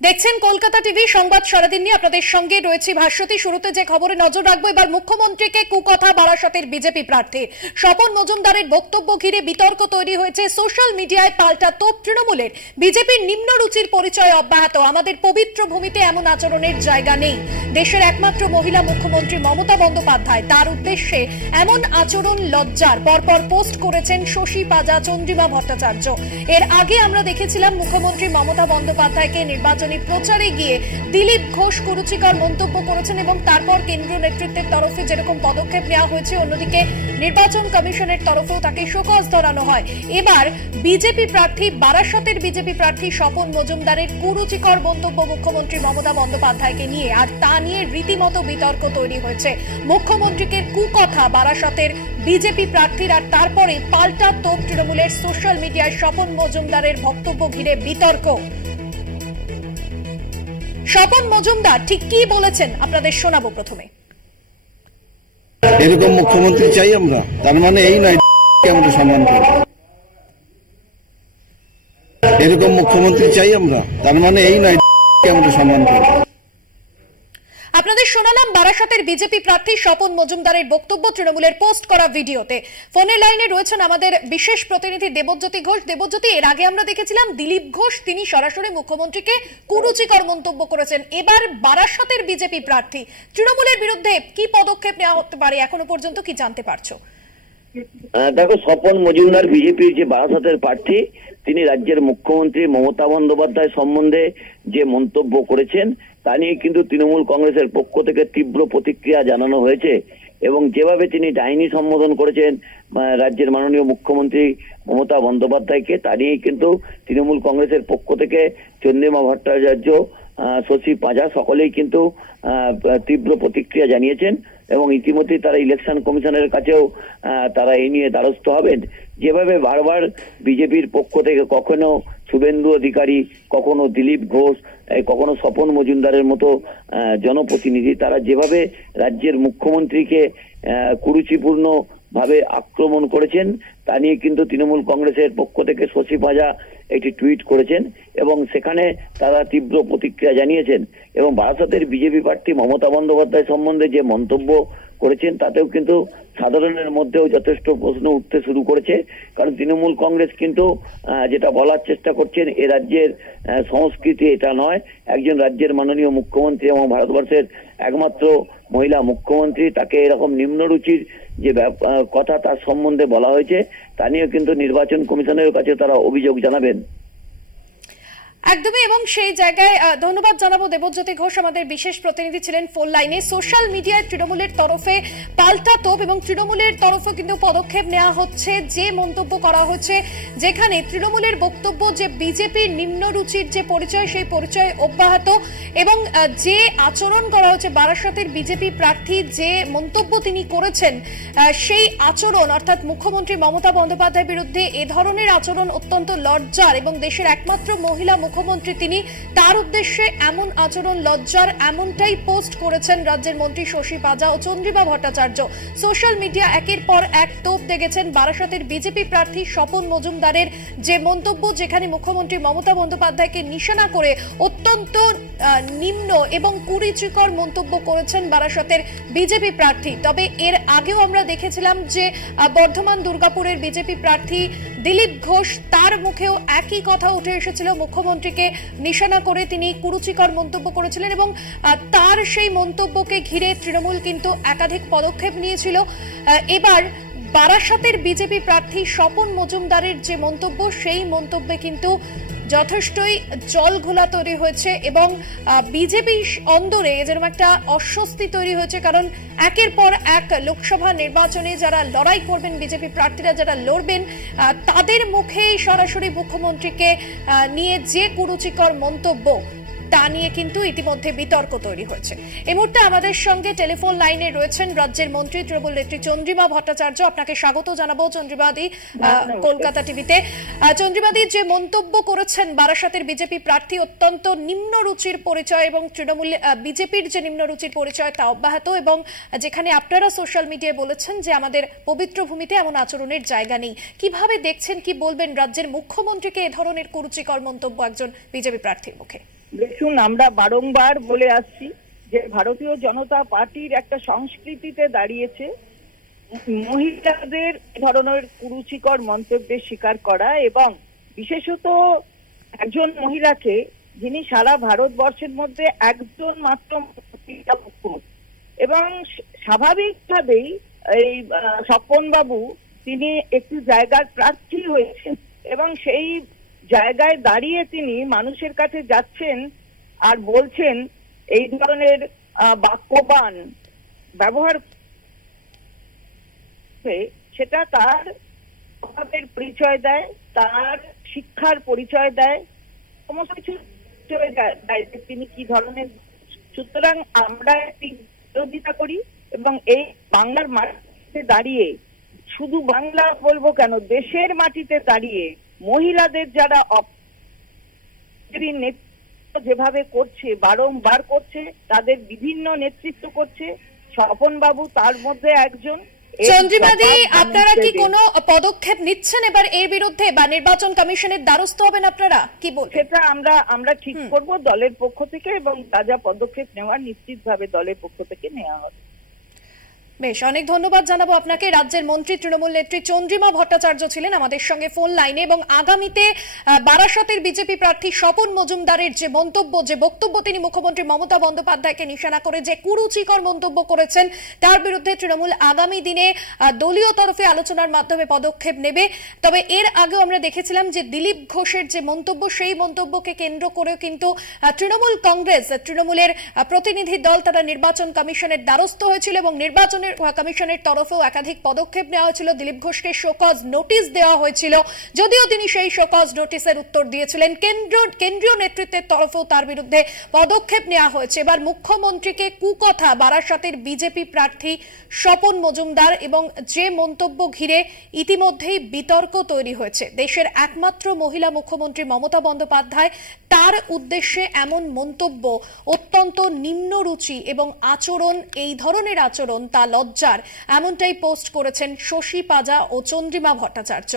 দেখছেন কলকাতা টিভি সংবাদ সারাদিন নিয়ে আপনাদের সঙ্গে রয়েছে ভাস্বতী। শুরুতে যে খবরে নজর রাখবো, এবার মুখ্যমন্ত্রীকে কুকথা বারাসতের বিজেপি প্রার্থী স্বপন মজুমদারের বক্তব্য ঘিরে বিতর্ক তৈরি হয়েছে সোশ্যাল মিডিয়ায়। পাল্টা তোপ তৃণমূলের। বিজেপির নিম্ন রুচির পরিচয় অব্যাহত। আমাদের পবিত্র ভূমিতে এমন আচরণের জায়গা নেই। দেশের একমাত্র মহিলা মুখ্যমন্ত্রী মমতা বন্দ্যোপাধ্যায়, তার উদ্দেশ্যে এমন আচরণ লজ্জার। পরপর পোস্ট করেছেন শশী পাজা, চন্দ্রিমা ভট্টাচার্য। এর আগে আমরা দেখেছিলাম মুখ্যমন্ত্রী মমতা বন্দ্যোপাধ্যায়কে নির্বাচনী প্রচারে গিয়ে দিলীপ ঘোষ কুরুচিকর মন্তব্য করেছেন এবং তারপর কেন্দ্রীয় নেতৃত্বের তরফে যেরকম পদক্ষেপ নেওয়া হয়েছে, অন্যদিকে নির্বাচন কমিশনের তরফেও তাকে শোকজ ধরানো হয়। এবার বিজেপি প্রার্থী, বারাসতের বিজেপি প্রার্থী স্বপন মজুমদারের কুরুচিকর মন্তব্য মুখ্যমন্ত্রী মমতা বন্দ্যোপাধ্যায়কে নিয়ে, আর তা নিয়ে রীতিমতো বিতর্ক তৈরি হয়েছে। মুখ্যমন্ত্রীকে কুকথা বারাসতের বিজেপি প্রার্থীর, আর তারপরে পাল্টা তোপ তৃণমূলের। সোশ্যাল মিডিয়ায় স্বপন মজুমদারের বক্তব্য ঘিরে বিতর্ক। স্বপন মজুমদার ঠিক কি বলেছেন আপনাদের শোনাবো। প্রথমে, এরকম মুখ্যমন্ত্রী চাই আমরা, তার মানে এই নয় আমরা সম্মান করি। এরকম মুখ্যমন্ত্রী চাই আমরা, তার মানে এই নয় আমরা সম্মান করি। আপনাদের শোনালাম বারাসতের বিজেপি প্রার্থী স্বপন মজুমদারের বক্তব্য তৃণমূলের পোস্ট করা ভিডিওতে। ফোনের লাইনে রয়েছেন আমাদের বিশেষ প্রতিনিধি দেবজ্যোতি ঘোষ। দেবজ্যোতি, এর আগে আমরা দেখেছিলাম দিলীপ ঘোষ তিনি সরাসরি মুখ্যমন্ত্রীকে কুরুচিকর মন্তব্য করেছেন। এবার বারাসতের বিজেপি প্রার্থী, তৃণমূলের বিরুদ্ধে কি পদক্ষেপ নেওয়া হতে পারে এখনো পর্যন্ত কি জানতে পারছো? দেখো, স্বপন মজুমদার বিজেপির যে বারাসতের প্রার্থী, তিনি রাজ্যের মুখ্যমন্ত্রী মমতা বন্দ্যোপাধ্যায় সম্বন্ধে যে মন্তব্য করেছেন তা নিয়ে কিন্তু তৃণমূল কংগ্রেসের পক্ষ থেকে তীব্র প্রতিক্রিয়া জানানো হয়েছে। এবং যেভাবে তিনি ডাইনি সম্বোধন করেছেন রাজ্যের মাননীয় মুখ্যমন্ত্রী মমতা বন্দ্যোপাধ্যায়কে, তা নিয়ে কিন্তু তৃণমূল কংগ্রেসের পক্ষ থেকে চন্দ্রিমা ভট্টাচার্য, শশী পাজা সকলেই কিন্তু তীব্র প্রতিক্রিয়া জানিয়েছেন এবং ইতিমধ্যেই তারা ইলেকশন কমিশনের কাছেও তারা এই নিয়ে দ্বারস্থ হবেন। যেভাবে বারবার বিজেপির পক্ষ থেকে কখনো শুভেন্দু অধিকারী, কখনো দিলীপ ঘোষ, কখনো স্বপন মজুমদারের মতো জনপ্রতিনিধি, তারা যেভাবে রাজ্যের মুখ্যমন্ত্রীকে কুরুচিপূর্ণ ভাবে আক্রমণ করেছেন, তা নিয়ে কিন্তু তৃণমূল কংগ্রেসের পক্ষ থেকে শশী পাজা একটি টুইট করেছেন এবং সেখানে তারা তীব্র প্রতিক্রিয়া জানিয়েছেন। এবং বারাসতের বিজেপি প্রার্থী মমতা বন্দ্যোপাধ্যায় সম্বন্ধে যে মন্তব্য করেছেন তাতেও কিন্তু সাধারণের মধ্যেও যথেষ্ট প্রশ্ন উঠতে শুরু করেছে। কারণ তৃণমূল কংগ্রেস কিন্তু যেটা বলার চেষ্টা করছেন, এ রাজ্যের সংস্কৃতি এটা নয়। একজন রাজ্যের মাননীয় মুখ্যমন্ত্রী এবং ভারতবর্ষের একমাত্র মহিলা মুখ্যমন্ত্রী, তাকে এরকম নিম্নরুচির যে কথা তার সম্বন্ধে বলা হয়েছে, তা নিয়ে কিন্তু নির্বাচন কমিশনের কাছে তারা অভিযোগ জানাবেন। একদমই, এবং সেই জায়গায় ধন্যবাদ জানাবো দেবজ্যোতি ঘোষ, আমাদের বিশেষ প্রতিনিধি ছিলেন ফোন লাইনে। সোশ্যাল মিডিয়ায় তৃণমূলের তরফে পাল্টা তোপ এবং তৃণমূলের তরফে কিন্তু পদক্ষেপ নেওয়া হচ্ছে। যে মন্তব্য করা হচ্ছে, যেখানে তৃণমূলের বক্তব্য যে বিজেপির নিম্ন রুচির যে পরিচয়, সেই পরিচয় অব্যাহত এবং যে আচরণ করা হচ্ছে বারাসতের বিজেপি প্রার্থী, যে মন্তব্য তিনি করেছেন, সেই আচরণ অর্থাৎ মুখ্যমন্ত্রী মমতা বন্দ্যোপাধ্যায়ের বিরুদ্ধে এ ধরনের আচরণ অত্যন্ত লজ্জার এবং দেশের একমাত্র মহিলা মুখ্যমন্ত্রী তিনি, তার উদ্দেশ্যে এমন আচরণ লজ্জার, এমনটাই পোস্ট করেছেন রাজ্যের মন্ত্রী শশী পাজা ও চন্দ্রিমা ভট্টাচার্য। সোশ্যাল মিডিয়া একের পর এক তোপ দেখেছেন বারাসতের বিজেপি প্রার্থী স্বপন মজুমদারের যে মন্তব্য, যেখানে মুখ্যমন্ত্রী মমতা বন্দ্যোপাধ্যায়কে নিশানা করে অত্যন্ত নিম্ন এবং কুরুচিকর মন্তব্য করেছেন বারাসতের বিজেপি প্রার্থী। তবে এর আগেও আমরা দেখেছিলাম যে বর্ধমান দুর্গাপুরের বিজেপি প্রার্থী দিলীপ ঘোষ, তার মুখেও একই কথা উঠে এসেছিল। মুখ্যমন্ত্রীকে নিশানা করে তিনি কুরুচিকর মন্তব্য করেছিলেন এবং তার সেই মন্তব্যকে ঘিরে তৃণমূল কিন্তু একাধিক পদক্ষেপ নিয়েছিল। এবার বারাসতের বিজেপি প্রার্থী স্বপন মজুমদারের যে মন্তব্য, সেই মন্তব্যে কিন্তু যথেষ্টই জলঘোলা তৈরি হয়েছে এবং বিজেপি অন্দরে যেরকম একটা অস্বস্তি তৈরি হয়েছে। কারণ একের পর এক লোকসভা নির্বাচনে যারা লড়াই করবেন, বিজেপি প্রার্থীরা যারা লড়বেন, তাদের মুখেই সরাসরি মুখ্যমন্ত্রীকে নিয়ে যে কুরুচিকর মন্তব্য, তা নিয়ে কিন্তু ইতিমধ্যে বিতর্ক তৈরি হয়েছে। এই মুহূর্তে আমাদের সঙ্গে টেলিফোন লাইনে রয়েছেন রাজ্যের মন্ত্রী তৃণমূল নেত্রী চন্দ্রিমা ভট্টাচার্য। আপনাকে স্বাগত জানাবো চন্দ্রিমাদি কলকাতা টিভিতে। চন্দ্রিমাদি, যে মন্তব্য করেছেন বারাসতের বিজেপি প্রার্থী, অত্যন্ত নিম্ন রুচির পরিচয় এবং তৃণমূল বিজেপির যে নিম্ন রুচির পরিচয় তা অব্যাহত, এবং যেখানে আপনারা সোশ্যাল মিডিয়ায় বলেছেন যে আমাদের পবিত্র ভূমিতে এমন আচরণের জায়গা নেই, কিভাবে দেখছেন, কি বলবেন রাজ্যের মুখ্যমন্ত্রীকে এ ধরনের কুরুচিকর মন্তব্য একজন বিজেপি প্রার্থীর মুখে? দেখুন, আমরা বারংবার বলে আসছি যে ভারতীয় জনতা পার্টির একটা সংস্কৃতিতে দাঁড়িয়েছে মহিলাদের এ ধরনের কুরুচিকর মন্তব্যের শিকার করা, এবং বিশেষত একজন মহিলাকে যিনি সারা ভারতবর্ষের মধ্যে একজন মাত্র মহিলা মুখ্যমন্ত্রী, এবং স্বাভাবিকভাবেই এই স্বপন বাবু তিনি একটি জায়গার প্রার্থী হয়েছেন এবং সেই জায়গায় দাঁড়িয়ে তিনি মানুষের কাছে যাচ্ছেন আর বলছেন এই ধরনের বাক্যবান ব্যবহার, সেটা তার অভাবের পরিচয় দেয়, তার শিক্ষার পরিচয় দেয়, সমস্ত কিছু দেয় তিনি কি ধরনের। সুতরাং আমরা একটি বিরোধিতা করি এবং এই বাংলার মাটিতে দাঁড়িয়ে, শুধু বাংলা বলবো কেন, দেশের মাটিতে দাঁড়িয়ে মহিলাদের যারা নেতৃত্ব যেভাবে করছে, বারংবার করছে, তাদের বিভিন্ন নেতৃত্ব করছে, স্বপন বাবু তার মধ্যে একজন। চন্দ্রিমাদি, আপনারা কি কোনো পদক্ষেপ নিচ্ছেন এবার এর বিরুদ্ধে, বা নির্বাচন কমিশনের দ্বারস্থ হবেন আপনারা, কি বল? সেটা আমরা ঠিক করব দলের পক্ষ থেকে, এবং যা যা পদক্ষেপ নেওয়ার নিশ্চিতভাবে দলের পক্ষ থেকে নেওয়া হবে। বেশ, অনেক ধন্যবাদ জানাবো আপনাকে। রাজ্যের মন্ত্রী তৃণমূল নেত্রী চন্দ্রিমা ভট্টাচার্য ছিলেন আমাদের সঙ্গে ফোন লাইনে, এবং আগামীতে বারাসতের বিজেপি প্রার্থী স্বপন মজুমদারের যে মন্তব্য, যে বক্তব্য তিনি মুখ্যমন্ত্রী মমতা বন্দ্যোপাধ্যায়কে নিশানা করে যে কুরুচিকর মন্তব্য করেছেন, তার বিরুদ্ধে তৃণমূল আগামী দিনে দলীয় তরফে আলোচনার মাধ্যমে পদক্ষেপ নেবে। তবে এর আগেও আমরা দেখেছিলাম যে দিলীপ ঘোষের যে মন্তব্য, সেই মন্তব্যকে কেন্দ্র করেও কিন্তু তৃণমূল কংগ্রেস, তৃণমূলের প্রতিনিধি দল, তারা নির্বাচন কমিশনের দ্বারস্থ হয়েছিল এবং নির্বাচন কমিশনের তরফেও একাধিক পদক্ষেপ নেওয়া হয়েছিল। দিলীপ ঘোষকে শোকজ নোটিশ দেওয়া হয়েছিল, যদিও তিনি সেই শোকজ নোটিশের উত্তর দিয়েছিলেন। কেন্দ্রীয় নেতৃত্বের তরফেও তার বিরুদ্ধে পদক্ষেপ নেওয়া হয়েছে। এবার মুখ্যমন্ত্রীকে কুকথা বারাসতের বিজেপি প্রার্থী স্বপন মজুমদার, এবং যে মন্তব্য ঘিরে ইতিমধ্যেই বিতর্ক তৈরি হয়েছে। দেশের একমাত্র মহিলা মুখ্যমন্ত্রী মমতা বন্দ্যোপাধ্যায়, তার উদ্দেশ্যে এমন মন্তব্য অত্যন্ত নিম্নরুচি এবং আচরণ, এই ধরনের আচরণ তা লজ্জার, এমনটাই পোস্ট করেছেন শশী পাজা ও চন্দ্রিমা ভট্টাচার্য।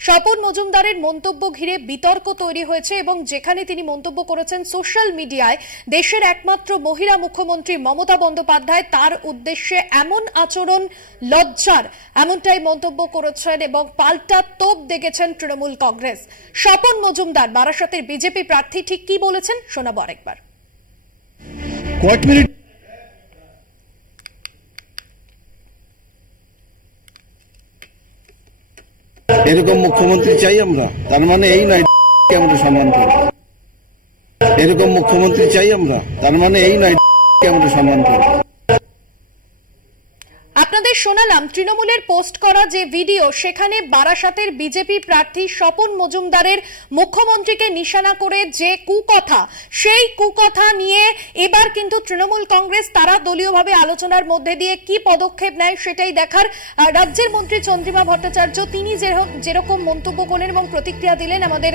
স্বপন মজুমদারের মন্তব্য ঘিরে বিতর্ক তৈরি হয়েছে, এবং যেখানে তিনি মন্তব্য করেছেন সোশ্যাল মিডিয়ায় দেশের একমাত্র মহিলা মুখ্যমন্ত্রী মমতা বন্দ্যোপাধ্যায়, তার উদ্দেশ্যে এমন আচরণ লজ্জার, এমনটাই মন্তব্য করেছেন এবং পাল্টা তোপ দেখেছেন তৃণমূল কংগ্রেস। স্বপন মজুমদার বারাসতের বিজেপি প্রার্থী ঠিক কি বলেছেন শোনাবো আরেকবার। কয়েক মিনিট এরকম মুখ্যমন্ত্রী চাই আমরা, তার মানে এই নয় আমরা সম্মান করি। এরকম মুখ্যমন্ত্রী চাই আমরা, তার মানে এই নয় আমরা সম্মান করি। আপনাদের শোনালাম তৃণমূলের পোস্ট করা যে ভিডিও, সেখানে বারাসতের বিজেপি প্রার্থী স্বপন মজুমদারের মুখ্যমন্ত্রীকে নিশানা করে যে কুকথা, সেই কুকথা নিয়ে এবার কিন্তু তৃণমূল কংগ্রেস তারা দলীয়ভাবে আলোচনার মধ্যে দিয়ে কি পদক্ষেপ নেয় সেটাই দেখার। রাজ্যের মন্ত্রী চন্দ্রিমা ভট্টাচার্য তিনি যেরকম মন্তব্য করলেন এবং প্রতিক্রিয়া দিলেন আমাদের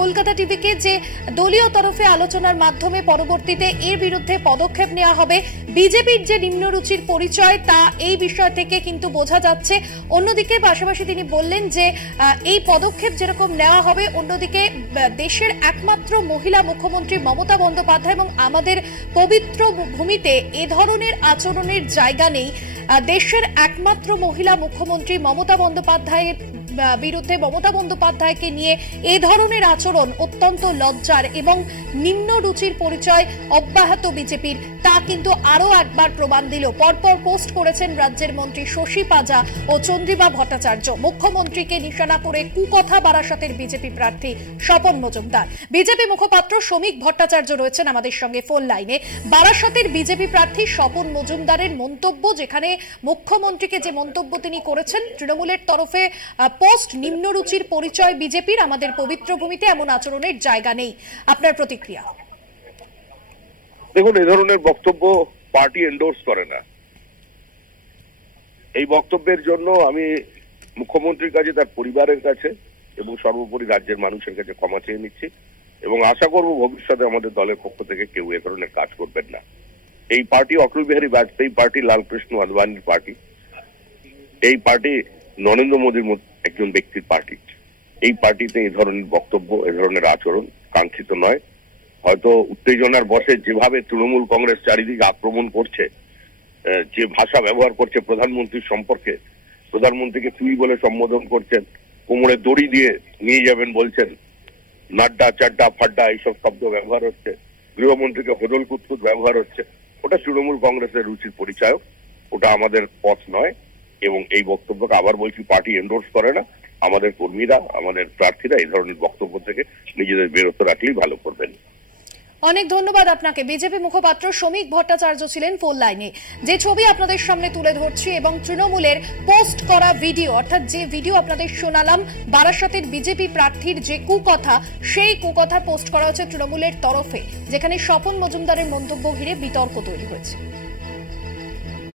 কলকাতা টিভিকে, যে দলীয় তরফে আলোচনার মাধ্যমে পরবর্তীতে এর বিরুদ্ধে পদক্ষেপ নেওয়া হবে। বিজেপির যে নিম্নরুচির পরিচয়, তা এই বিষয় থেকে কিন্তু বোঝা যাচ্ছে। অন্যদিকে পাশাপাশি তিনি বললেন যে এই পদক্ষেপ যেরকম নেওয়া হবে, অন্যদিকে দেশের একমাত্র মহিলা মুখ্যমন্ত্রী মমতা বন্দ্যোপাধ্যায় এবং আমাদের পবিত্র ভূমিতে এ ধরনের আচরণের জায়গা নেই। দেশের একমাত্র মহিলা মুখ্যমন্ত্রী মমতা বন্দ্যোপাধ্যায়ের বিরুদ্ধে, মমতা বন্দ্যোপাধ্যায়কে নিয়ে এ ধরনের আচরণ অত্যন্ত লজ্জার এবং নিম্ন রুচির পরিচয় অব্যাহত বিজেপির, তা কিন্তু আরো একবার প্রমাণ দিল। পরপর পোস্ট করেছেন রাজ্যের মন্ত্রী শশী পাজা ও চন্দ্রিমা ভট্টাচার্য। মুখ্যমন্ত্রীকে নিশানা করে কুকথা বারাসতের বিজেপি প্রার্থী স্বপন মজুমদার। বিজেপি মুখপাত্র শ্রমিক ভট্টাচার্য রয়েছেন আমাদের সঙ্গে ফোন লাইনে। বারাসতের বিজেপি প্রার্থী স্বপন মজুমদারের মন্তব্য, যেখানে মুখ্যমন্ত্রীকে যে মন্তব্য তিনি করেছেন, তৃণমূলের তরফে পোস্ট নিম্নরুচির পরিচয় বিজেপির, আমাদের পবিত্র ভূমিতে এমন আচরণের জায়গা নেই। আপনার প্রতিক্রিয়া? দেখুন, এই ধরনের বক্তব্য পার্টি এন্ডোর্স করে না। এই বক্তব্যের জন্য আমি মুখ্যমন্ত্রীর কাছে, তার পরিবারের কাছে এবং সর্বোপরি রাজ্যের মানুষের কাছে ক্ষমা চেয়ে নিচ্ছি, এবং আশা করব ভবিষ্যতে আমাদের দলের পক্ষ থেকে কেউ এ ধরনের কাজ করবেন না। এই party Atal Bihari Vajpayee party, Lalkrishna আদবানির party, এই পার্টি নরেন্দ্র মোদীর মতো একজন ব্যক্তির পার্টি। এই পার্টিতে এই ধরনের বক্তব্য, এ ধরনের আচরণ কাঙ্ক্ষিত নয়। হয়তো উত্তেজনার বশে যেভাবে তৃণমূল কংগ্রেস চারিদিকে আক্রমণ করছে, যে ভাষা ব্যবহার করছে প্রধানমন্ত্রীর সম্পর্কে, প্রধানমন্ত্রীকে তুই বলে সম্বোধন করছেন, কোমরে দড়ি দিয়ে নিয়ে যাবেন বলছেন, নাড্ডা চাড্ডা ফাড্ডা এইসব শব্দ ব্যবহার হচ্ছে, গৃহমন্ত্রীকে হদল কুতকুত ব্যবহার হচ্ছে, ওটা তৃণমূল কংগ্রেসের রুচির পরিচায়ক, ওটা আমাদের পথ নয়। এবং এই বক্তব্যকে আবার বলছি, পার্টি এন্ডোর্স করে না। আমাদের কর্মীরা, আমাদের প্রার্থীরা এই ধরনের বক্তব্য থেকে নিজেদের বিরত রাখলেই ভালো করবেন। অনেক ধন্যবাদ আপনাকে। বিজেপি মুখপাত্র শ্রমিক ভট্টাচার্য ছিলেন ফোন লাইনে। যে ছবি আপনাদের সামনে তুলে ধরছি এবং তৃণমূলের পোস্ট করা ভিডিও, অর্থাৎ যে ভিডিও আপনাদের শোনালাম বারাসাতের বিজেপি প্রার্থীর যে কুকথা, সেই কুকথা পোস্ট করা হয়েছে তৃণমূলের তরফে, যেখানে স্বপন মজুমদারের মন্তব্য ঘিরে বিতর্ক তৈরি হয়েছে।